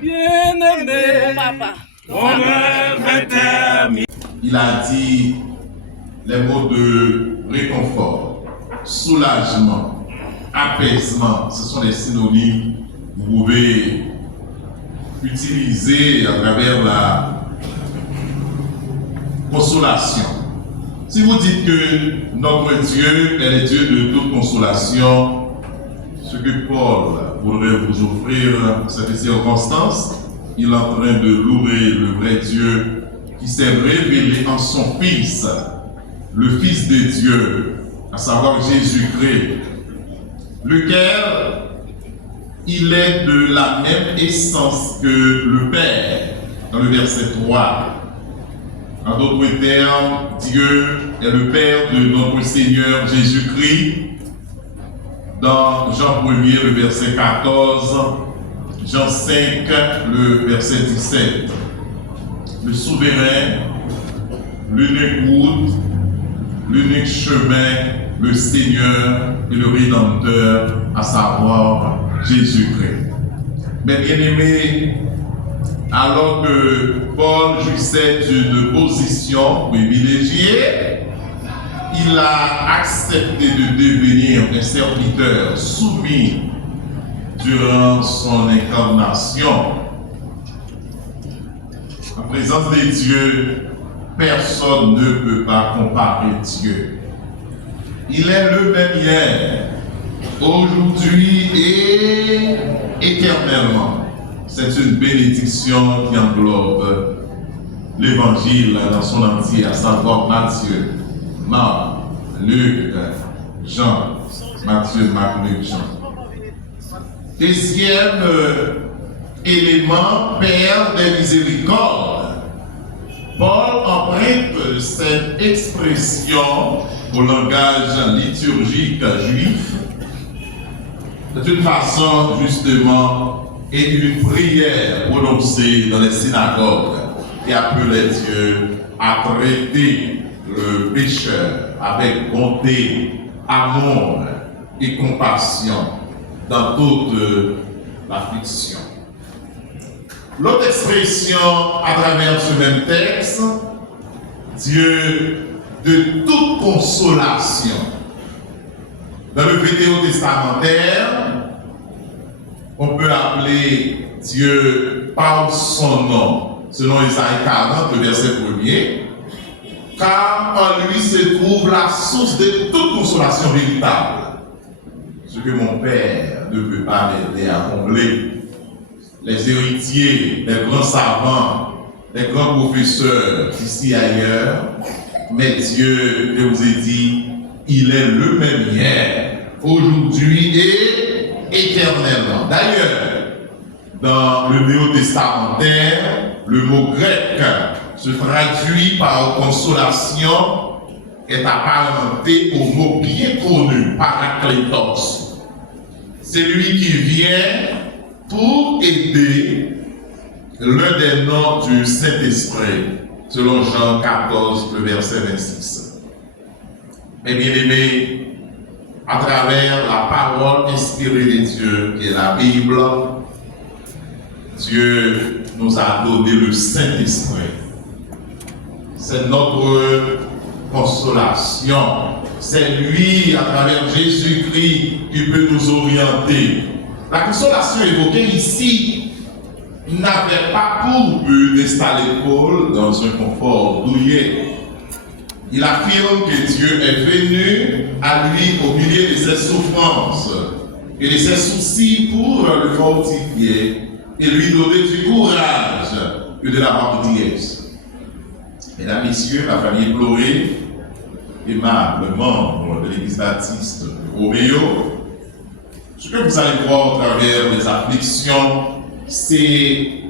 bien-aimé, ton œuvre est terminée. Il a dit les mots de réconfort, soulagement, apaisement. Ce sont des synonymes que vous pouvez utiliser à travers la consolation. Si vous dites que notre Dieu est le Dieu de toute consolation, ce que Paul voudrait vous offrir, cette circonstance, il est en train de louer le vrai Dieu qui s'est révélé en son Fils, le Fils de Dieu, à savoir Jésus-Christ, lequel il est de la même essence que le Père, dans le verset 3. En d'autres termes, Dieu est le Père de notre Seigneur Jésus-Christ. Dans Jean 1er, le verset 14, Jean 5, le verset 17. Le souverain, l'unique route, l'unique chemin, le Seigneur et le Rédempteur, à savoir Jésus-Christ. Mais bien aimé, alors que Paul jouissait d'une position privilégiée, il a accepté de devenir un serviteur soumis durant son incarnation. En présence de Dieu, personne ne peut pas comparer Dieu. Il est le même hier, aujourd'hui et éternellement. C'est une bénédiction qui englobe l'évangile dans son entier, à savoir Matthieu, Marc, Luc, Jean, Matthieu, Marc, Luc, Jean. Deuxième élément, Père des miséricordes. Paul emprunte cette expression au langage liturgique juif d'une façon justement et une prière prononcée dans les synagogues qui appelait Dieu à traiter le pécheur avec bonté, amour et compassion dans toute l'affliction. L'autre expression à travers ce même texte, Dieu de toute consolation. Dans le Vétérotestamentaire, on peut appeler Dieu par son nom, selon Isaïe 40, le verset 1er, car en lui se trouve la source de toute consolation véritable. Ce que mon Père ne peut pas m'aider à combler. Les héritiers, les grands savants, les grands professeurs ici et ailleurs, mais Dieu, je vous ai dit, il est le même hier, aujourd'hui et éternellement. D'ailleurs, dans le Néo-Testamentaire, le mot grec se traduit par consolation est apparenté au mot bien connu, parakletos. C'est lui qui vient pour aider l'un des noms du Saint-Esprit, selon Jean 14, le verset 26. Mais bien aimé, à travers la parole inspirée de Dieu, qui est la Bible, Dieu nous a donné le Saint-Esprit. C'est notre consolation. C'est lui, à travers Jésus-Christ, qui peut nous orienter. La consolation évoquée ici n'avait pas pour but d'installer Paul dans un confort douillet. Il affirme que Dieu est venu à lui au milieu de ses souffrances et de ses soucis pour le fortifier et lui donner du courage que de la hardiesse. Mesdames, Messieurs, la famille Ploré, aimable membre de l'Église baptiste de Roméo, ce que vous allez voir au travers des afflictions, c'est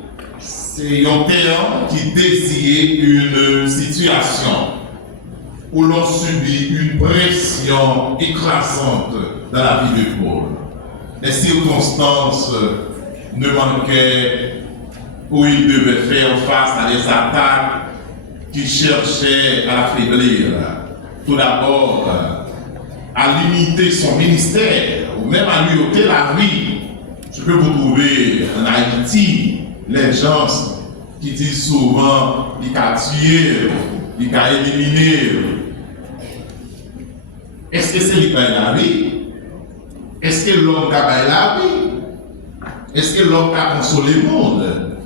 un terme qui désigne une situation où l'on subit une pression écrasante dans la vie de Paul. Les circonstances ne manquaient où il devait faire face à des attaques qui cherchaient à l'affaiblir. Tout d'abord, à limiter son ministère, ou même à lui ôter la vie. Je peux vous trouver en Haïti, les gens qui disent souvent qu'ils ont tué, qu'ils ont éliminé. Est-ce que c'est lui qui a la vie? Est-ce que l'homme qui a la vie? Est-ce que l'homme qui a consolé le monde?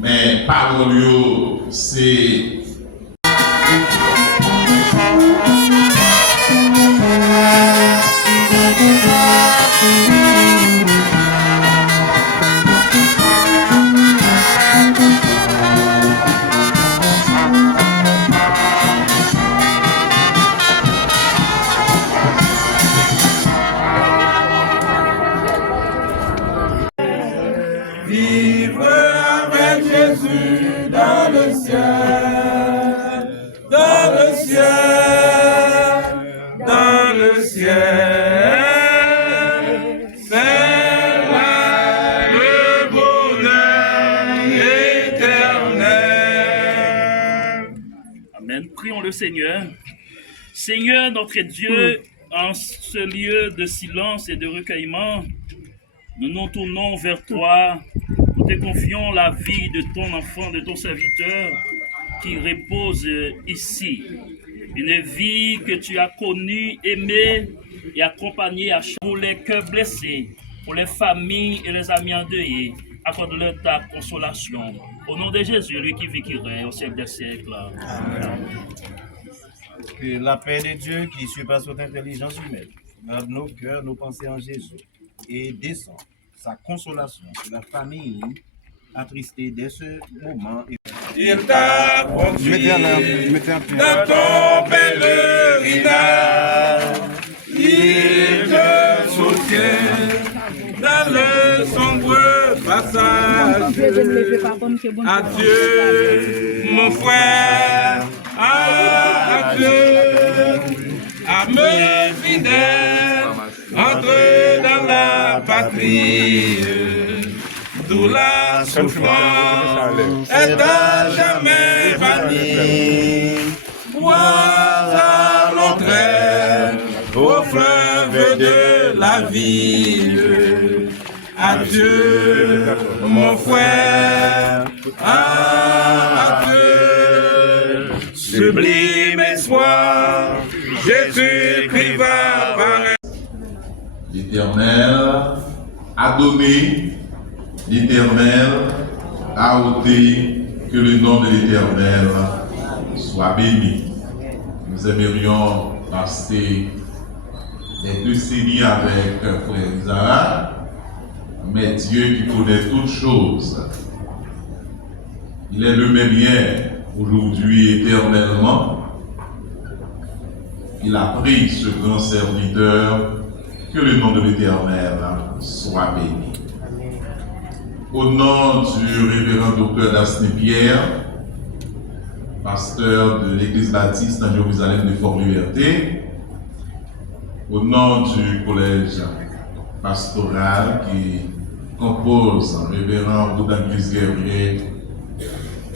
Mais parole, c'est. Vivre avec Jésus dans le ciel, dans le ciel, dans le ciel, c'est là le bonheur éternel. Amen. Prions le Seigneur. Seigneur, notre Dieu, en ce lieu de silence et de recueillement, nous nous tournons vers toi. Nous te confions la vie de ton enfant, de ton serviteur qui repose ici. Une vie que tu as connue, aimée et accompagnée à pour les cœurs blessés, pour les familles et les amis endeuillés. Accorde-leur ta consolation. Au nom de Jésus, lui qui vit, qui règne au siècle des siècles. Amen. Que la paix de Dieu qui surpasse toute intelligence humaine garde nos cœurs, nos pensées en Jésus et descend sa consolation sur la famille attristée dès ce moment. Il t'a conduit dans ton pèlerinage. Il te soutient dans le sombre passage. Adieu, mon frère. Adieu, âme fidèle. Entre dans la patrie. D'où la souffrance est à jamais bannie. Bois à l'entrée au fleuve de la vie. Adieu, mon frère, adieu. Sublime espoir, Jésus-Christ va apparaître. L'Éternel a donné, l'Éternel a ôté, que le nom de l'Éternel soit béni. Nous aimerions passer les décennies avec Frère Isaac, mais Dieu qui connaît toutes choses, il est le même hier, aujourd'hui, éternellement. Il a pris ce grand serviteur. Que le nom de l'Éternel soit béni. Au nom du révérend docteur Dasné Pierre, pasteur de l'Église baptiste en Jérusalem de Fort-Liberté, au nom du collège pastoral qui compose le révérend Bouddha Gris-Guerrier,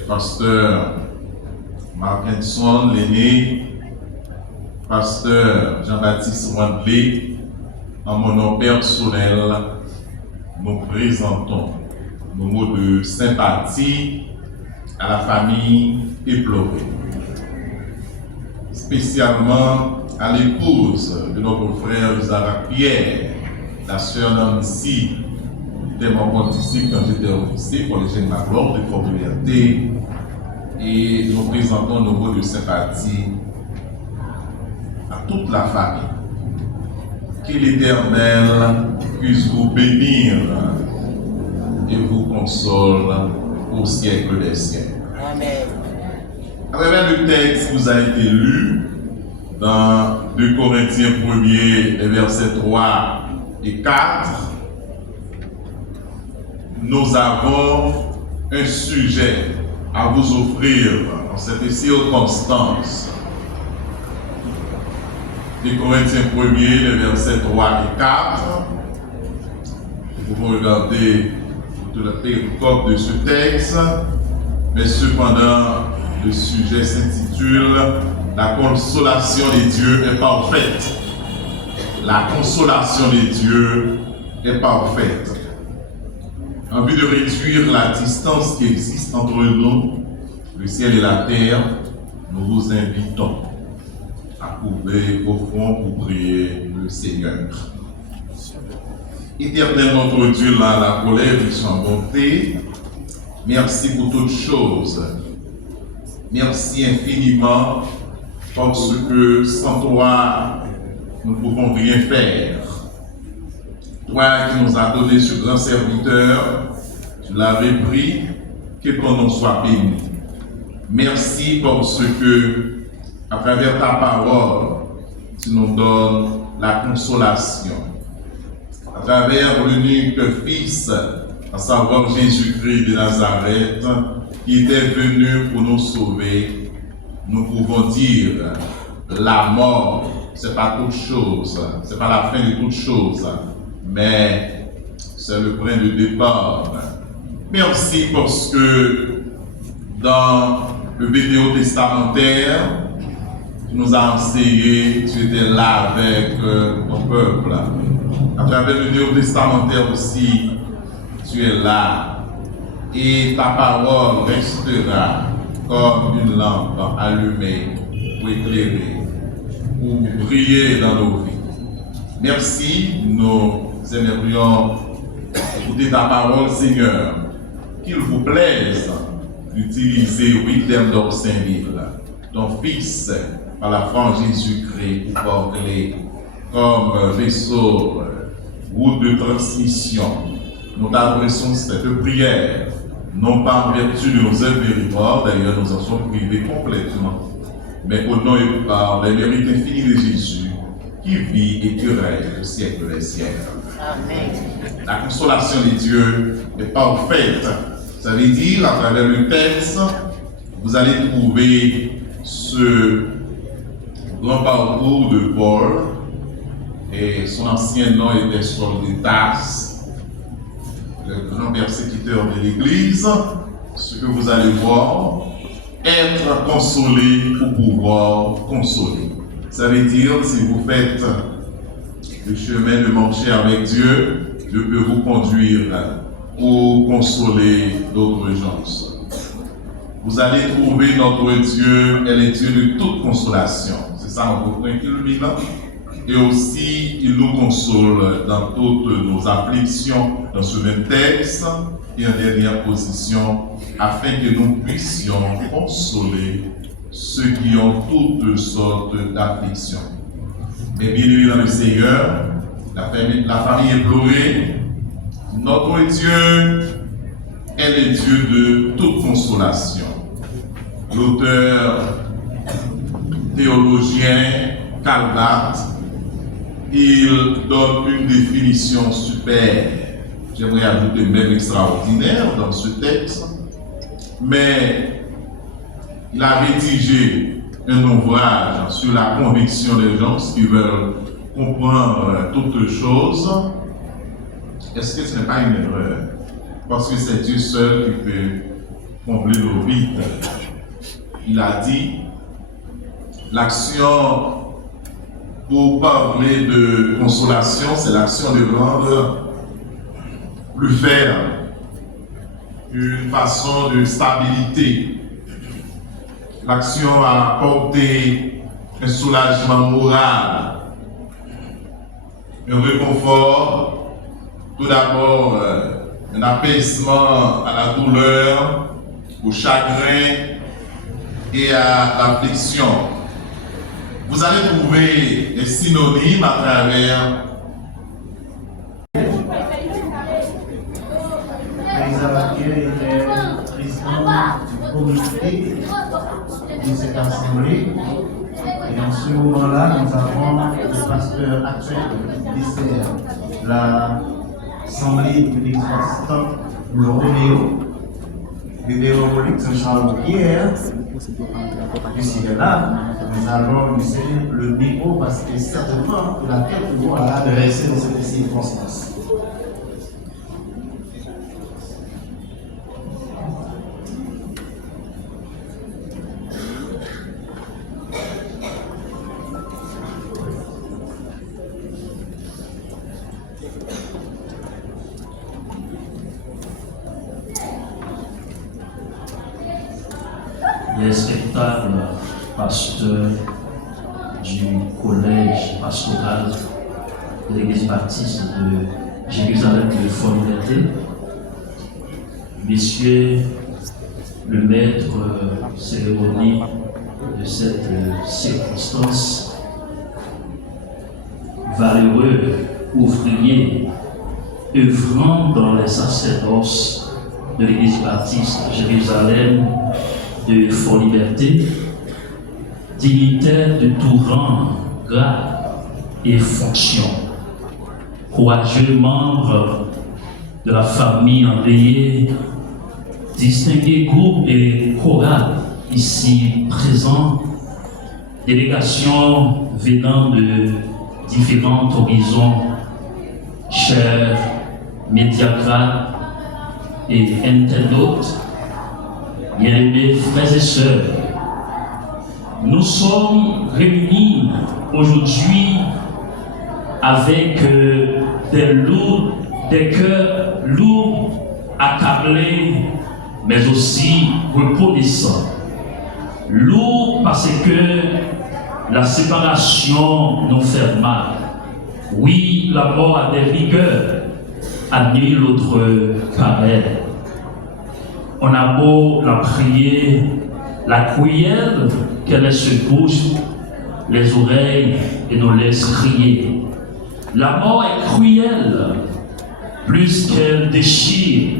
pasteur Markinson l'aîné, pasteur Jean-Baptiste Wandley. En mon nom personnel, nous présentons nos mots de sympathie à la famille éplorée, spécialement à l'épouse de notre frère Isaac Pierre, la sœur Nancy, qui était mon disciple quand j'étais officier pour les jeunes Maclor de Fort-Liberté, et nous présentons nos mots de sympathie à toute la famille. Que l'Éternel puisse vous bénir et vous console au siècle des siècles. Amen. À travers le texte qui vous a été lu dans 2 Corinthiens 1er, les versets 3 et 4, nous avons un sujet à vous offrir en cette circonstance. 2 Corinthiens 1er, les versets 3 et 4. Vous pouvez regarder toute la péricope de ce texte, mais cependant, le sujet s'intitule « La consolation des dieux est parfaite ». La consolation des dieux est parfaite. En vue de réduire la distance qui existe entre nous, le ciel et la terre, nous vous invitons à couvrir vos fronts pour prier le Seigneur. Éternel notre Dieu, là, la colère et sans bonté, merci pour toutes choses. Merci infiniment parce que sans toi, nous ne pouvons rien faire. Toi qui nous as donné ce grand serviteur, tu l'avais pris, que ton nom soit béni. Merci parce que, à travers ta parole, tu nous donnes la consolation. À travers l'unique Fils, à savoir Jésus-Christ de Nazareth, qui était venu pour nous sauver, nous pouvons dire la mort, c'est pas toute chose, c'est pas la fin de toute chose, mais c'est le point de départ. Merci parce que dans le vidéo testamentaire, tu nous as enseigné, tu étais là avec ton peuple. À travers le vidéo testamentaire aussi, tu es là. Et ta parole restera comme une lampe allumée pour éclairer, pour briller dans nos vies. Merci, nous aimerions écouter ta parole, Seigneur. Qu'il vous plaise d'utiliser Wycliffe d'Orsainville, ton Fils, par la foi en Jésus-Christ, pour porter comme vaisseau, route de transmission. Nous t'adressons cette prière, non pas en vertu de nos œuvres méritoires, d'ailleurs nous en sommes privés complètement, mais au nom et par les mérites infinis de Jésus, qui vit et qui règne au siècle des siècles. Amen. La consolation de Dieu est parfaite. Ça veut dire, à travers le texte, vous allez trouver ce grand parcours de Paul, et son ancien nom était Saul de Tarse, le grand persécuteur de l'Église. Ce que vous allez voir, être consolé pour pouvoir consoler. Ça veut dire, si vous faites le chemin de marcher avec Dieu, Dieu peut vous conduire pour consoler d'autres gens. Vous allez trouver notre Dieu, elle est Dieu de toute consolation. C'est ça notre point culminant. Et aussi, il nous console dans toutes nos afflictions, dans ce même texte, et en dernière position, afin que nous puissions consoler ceux qui ont toutes sortes d'afflictions. Mais bien aimé dans le Seigneur, la famille est pleurée. Notre Dieu est le Dieu de toute consolation. L'auteur théologien Calvat, il donne une définition super, j'aimerais ajouter même extraordinaire dans ce texte, mais il a rédigé un ouvrage sur la conviction des gens qui veulent comprendre toutes choses. Est-ce que ce n'est pas une erreur? Parce que c'est Dieu seul qui peut combler nos vides. Il a dit, l'action pour parler de consolation, c'est l'action de rendre plus ferme, une façon de stabilité. L'action a apporté un soulagement moral, un réconfort, tout d'abord un apaisement à la douleur, au chagrin et à l'affliction. Vous allez trouver des synonymes à travers Elisabeth était président du comité de cette assemblée. Et en ce moment-là, nous avons le pasteur actuel qui dessert l'assemblée de l'église protestante, le Roméo. Vidéo-relique Saint-Charles-Pierre. Puisqu'il est là, nous allons lui céder le micro parce que certainement il a quelques mots à adresser dans cette circonstance. respectable pasteur du collège pastoral de l'église baptiste de Jérusalem de Fort-Liberté, messieurs le maître cérémonie de cette circonstance, valeureux ouvriers œuvrant dans les sacerdoces de l'église baptiste de Jérusalem de Fort-Liberté, dignitaires de tout rang, grade et fonction, courageux membres de la famille endeuillée, distingués groupes et chorales ici présents, délégations venant de différents horizons, chers médiocrates et internautes, bien-aimés frères et sœurs, nous sommes réunis aujourd'hui avec des cœurs lourds, accablés, mais aussi reconnaissants. Lourds parce que la séparation nous fait mal. Oui, la mort a des rigueurs, à nul autre pareil. On a beau la prier, la cruelle qu'elle se bouge les oreilles et nous laisse crier. La mort est cruelle, plus qu'elle déchire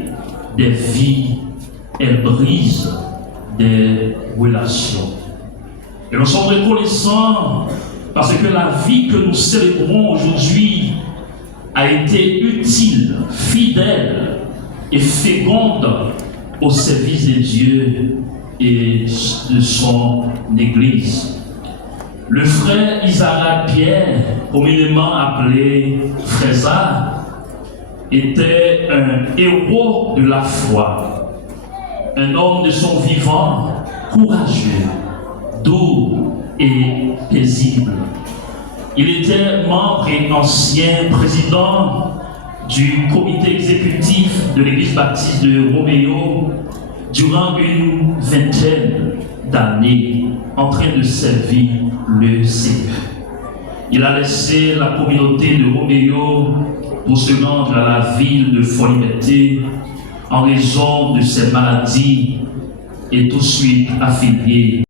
des vies, elle brise des relations. Et nous sommes reconnaissants parce que la vie que nous célébrons aujourd'hui a été utile, fidèle et féconde au service de Dieu et de son Église. Le frère Isaac Pierre, communément appelé Frésard, était un héros de la foi, un homme de son vivant, courageux, doux et paisible. Il était membre et ancien président du comité exécutif de l'église baptiste de Roméo durant une vingtaine d'années en train de servir le Seigneur. Il a laissé la communauté de Roméo pour se rendre à la ville de Fort-Liberté en raison de ses maladies et tout de suite affilié.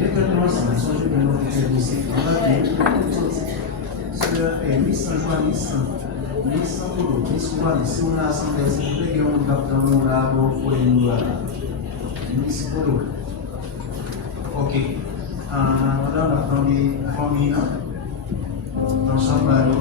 Exactement ça, son jeu de notre service. On va dire, sur Nissan Joie, Nissan Polo, Nissan, si on a assemblé, si vous voulez, on va dans mon labo pour nous Nissan Polo. Ok. Madame la famille, dans son ballon.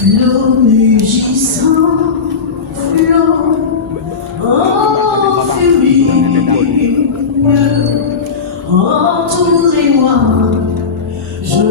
Flot mugissant, flot en furie, entourez-moi, je